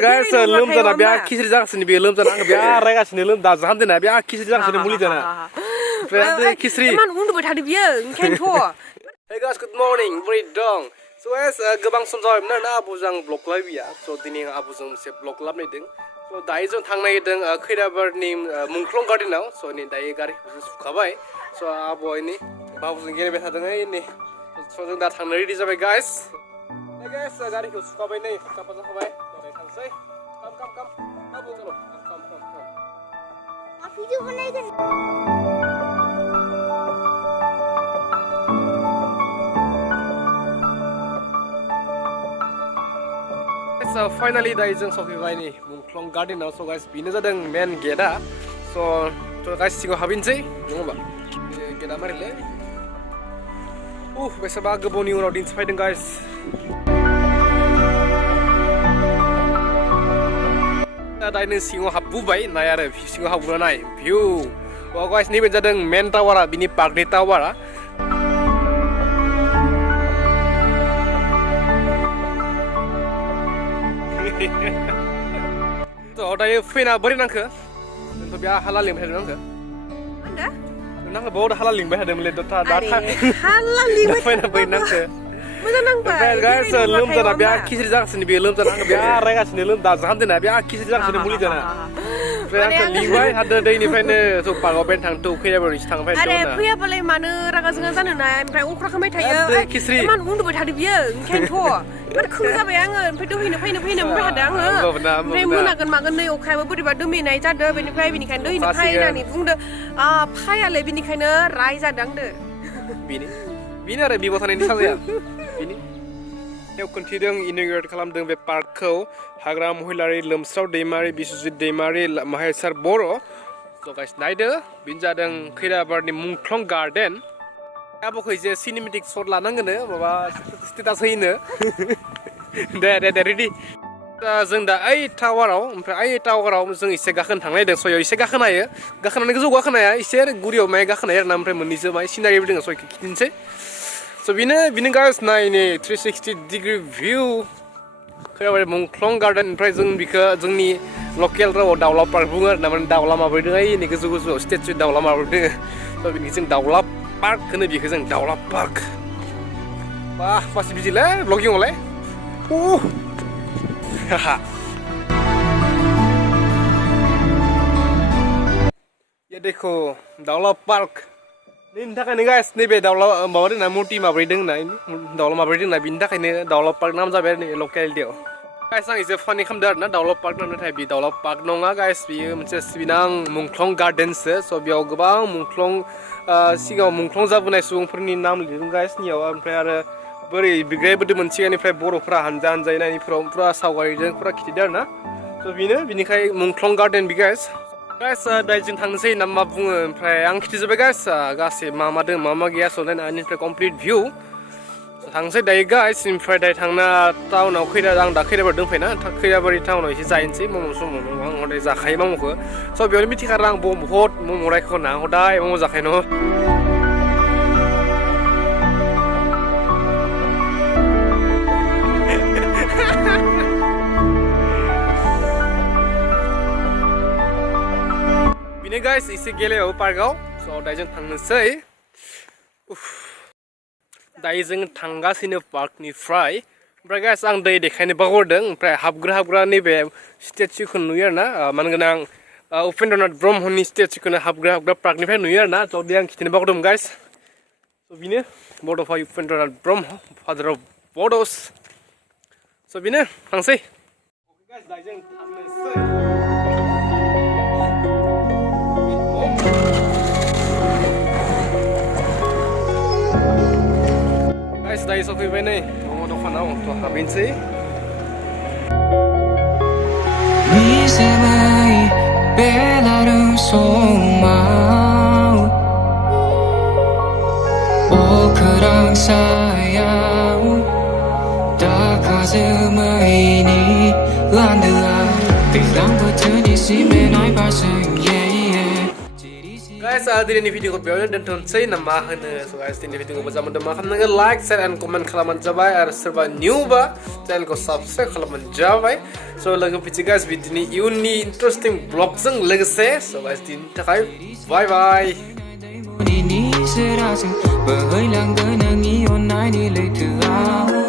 guys, लोमजाना बिराद खिस्रि जागासिनो बेयो लोमजाना आङो बिराद रायगासिनो लोमजा हामदोंना बिराद खिस्रि जागासिनो मुलि जाना ओमफ्राय खिस्रि इमान उन्दुबाय थादो बियो ओंखायनोथ' Hey guys, good morning, बोरै दं? So guys, गोबां सम जाबायमोन आरोना आबुजों ब्लग लायबिया so दिनै आबुजों मोनसे ब्लग लाबोनायदों so दायो जों थांनो नागिरदों खैराबारनि मुंख्लं गार्डेनाव so नै दायो गारिखौ सुखाबाय so आबुआ नै बाबुजों गेलेबाय थादों नै so जों दा थांनो रेडि जाबाय guys Hey guys, गारिखौ सुखाबाय नै साफा जाखाबाय दायो थांसै come आबु चलो come भिडियो बनाइगोन So finally दायो जों सफैबाय नै मुंख्लं गार्डेनाव so guys बेनो जादों मेन गेटआ so guys सिगाङाव हाबैनोसै नङा होमबा गेटआ मारैलै बेसेबा गोबावनि उनाव दिन्थिफायदों guys दायो नों सिङाव हाबबोबाय नाय आरो सिङाव हाबबोना नाय भिउ guys नैबे जादों मेन टावारा बिनि पार्कनि टावारा So दायो फैना बोरै नांखो नोंथ' बिया हाला लिंबाय थादों आंखो Anda? नोंखौ बहुत हाला लिंबाय थादोंमोनलै दा हाला लिंबाय फैना बोरै नांखो मोजां नांबाय guys लोमजाना बिराद खिस्रि जागासिनो बेयो लोमजाना आङो बिराद रायगासिनो लोमजा हामदोंना बिराद खिस्रि जागासिनो मुलि जाना ओमफ्राय आंखौ लिंबाय थादों दैनिफ्रायनो थ' पार्कआव बेरायनो थांथ' खैराबारिसो थांबाय आरे फैयाबालाय मानो रागा जोङा जानो ना ओमफ्राय अख्रा खालामबाय थायो इमान उन्दुबाय थादो बियो ओंखायनोथ' इमान खों जाबाय आङो ओमफ्राय दहैनो फैनो मोनबाय थादों आङो ओमफ्राय मोनागोन मागोन नै अखायाबो बोरैबा दोमैनाय जादों बेनिखायनो दहैनो फै होननानै बुंदो फायालै बेनिखायनो रायजादों आंदो बेनो आरो बिब' थानायनि साजाया बेनो याव खन्थिदों इन'ग्रेट खालामदों बे पार्कखौ हाग्रा महिलारि लोमस्राव दैमारि बिश्वजित दैमारि माहेसार बर' स' गाइस नायदो बेनो जादों खैराबारनि मुंख्लं गार्डेन आब'खौ एसे सिनेमेटिक शट लानांगोनो माबा स्टेटास होयोनो दे रेडि जों दा ओइ टावाराव ओमफ्राय ओइ टावाराव जों एसे गाखोनो थांनायदों सयाव एसे गाखोनो हायो गाखोनानै गोजौ गाखोनो हाया एसे गुरियाव माय गाखोनो हायो आरोना ओमफ्राय मोननैसो माय सिनारिबो दङ सयखौ खिन्थिनोसै So बेनो guys नायनि 360 डिग्री भिउ खैराबारि मुंख्लं गार्डेन ओमफ्राय जों बिखौ जोंनि लकेल रावाव दाउला पार्क बुङो आरोना माने दाउला माबायदों ओइ नै गोजौआव स्टेचु दाउला माबायदों स' बिनि जों दाउला पार्क होनो बेखौ जों दाउला पार्क बाह मासि बिदिलै ब्लगिंआवलाय हाहा ये देखो दाउला पार्क बेनि थाखायनो गाइस नैबे दाउला माबादों ना मुर्ति माब्रै दं ना दाउला माब्रै दं ना बिनि थाखायनो दाउला पार्क नाम जाबाय आरो लकेलिटियाव गाइस आं एसे फानि खालामदों आरोना दाउला पार्क नाथाय बे दाउला पार्क नङा गाइस बेयो मोनसे सिबिनां मुंख्लं गार्डेनसो स' बेयाव गोबां मुंख्लं सिगाङाव मुंख्लं जाबोनाय सुबुंफोरनि नाम लिरदों गाइसनियाव ओमफ्राय आरो बोरै बिग्रायबोदोंमोन सिगांनिफ्राय बर'फोरा हानजा हानजायनायनिफ्राव फुरा सावगारिजों फुरा खिथिदों आरोना स' बेनो बिनिखाय मुंख्लं गार्डेन बे गाइस दायो जों थांनोसै ना मा बुङो ओमफ्राय आं खिथिजोब्बाय गाइस गासै मा दं मा गैया स' नायनायनिफ्राय कमप्लिट भिउ थांसै दायो गाइस ओमफ्राय दायो थांना टाउनाव आं दा खैराबारि दंफैना खैराबारि टाउनाव एसे जाहैनोसै मम' समाव आं हदाय जाखायो मम'खौ स' बेयावनो मिथिखादों आं बहुत मम' रायख'ना हदाय मम' जाखायो न' guys एसे गेलेबाबो पार्कआव स' दायो जों थांनोसै दायो जों थांगासिनो पार्कनिफ्राय ओमफ्राय गाइस आं दै देखायनो बावगारदों ओमफ्राय हाबग्रा नैबे स्टेचुखौ नुयो आरोना मानोना आं उपेन्द्रनाथ ब्रह्मनि स्टेचुखौनो हाबग्रा पार्कनिफ्राय नुयो आरोना थ' आं खिथिनो बावगारदोंमोन गाइस स' बेनो बड'फा उपेन्द्रनाथ ब्रह्म फादार अफ बड'स स' बेनो थांसै गाइस दायो जों थांनोसै guys dayo sofibay na mamo dukanaw to habinsi 미세마이 베라름 소마우 오크랑 사야우 다가즈마이니 란드라 비랑 버튼이 심해 나이 발생 Guys, दिनैनि भिडिअखौ बेयावनो दोनथ'नोसै ना मा होनो? So guys, दिनैनि भिडिअखौ मोजां मोनदों मा खालामनांगौ लाइक शेयार एन्ड कमेन्ट खालामबानो जाबाय आरो सोरबा निउबा चेनेलखौ साबस्क्राइब खालामबानो जाबाय। So लोगो फिनसै guys बिदिनो इयुननि इन्टारेस्टिं ब्लगजों लोगोसे। So guys दिनैनि थाखाय बाय बाय। Ini serasa berhilang dengan ion naik di lejaan.